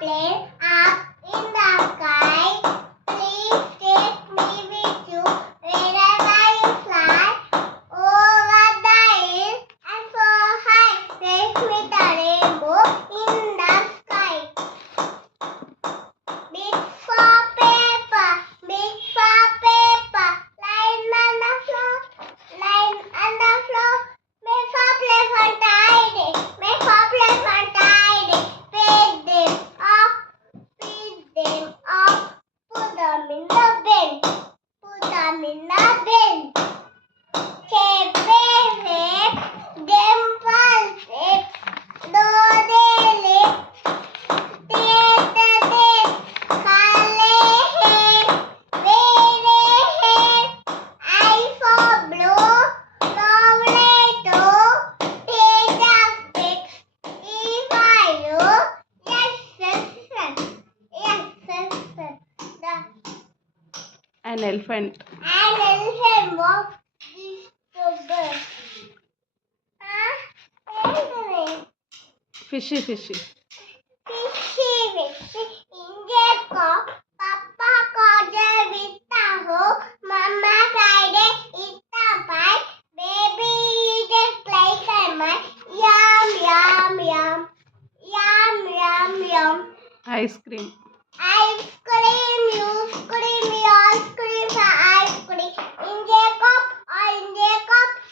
plane up in the sky. Please take me with you wherever you fly. Over the hills and so high, take me the rainbow in the sky. Big for paper, line on the floor, line on the floor. Make for pleasant tidy, make for pleasant tidy. Pick them up, put them in the bin, put them in the bin. Shape, dimple shape, do they live? An elephant. An elephant walks this sugar. Fishy. Fishy. In the cup, Papa caught it with a hook. Mama tried it, it's a bite. Baby eat it like a mite. Yum, yum, yum. Yum, yum, yum. Ice cream. Ice cream, you scream, we all scream for ice cream. In the cup,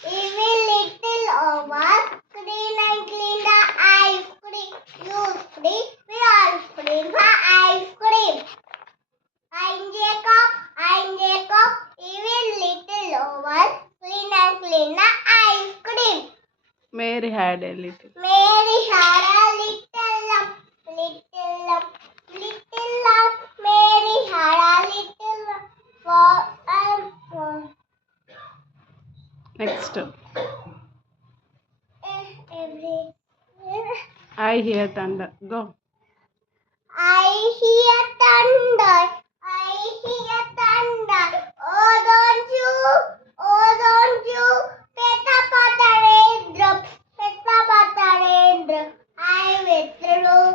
we will little over. Clean and clean the ice cream. You scream, we all scream for ice cream. In the cup, we will little over. Clean and clean the ice cream. Mary had a little. Mary had a little lump, little lump. Mary had a little lump for Next. every. I hear thunder. Go. I hear thunder. Oh, don't you? Peta pata raindrops. I withdrew.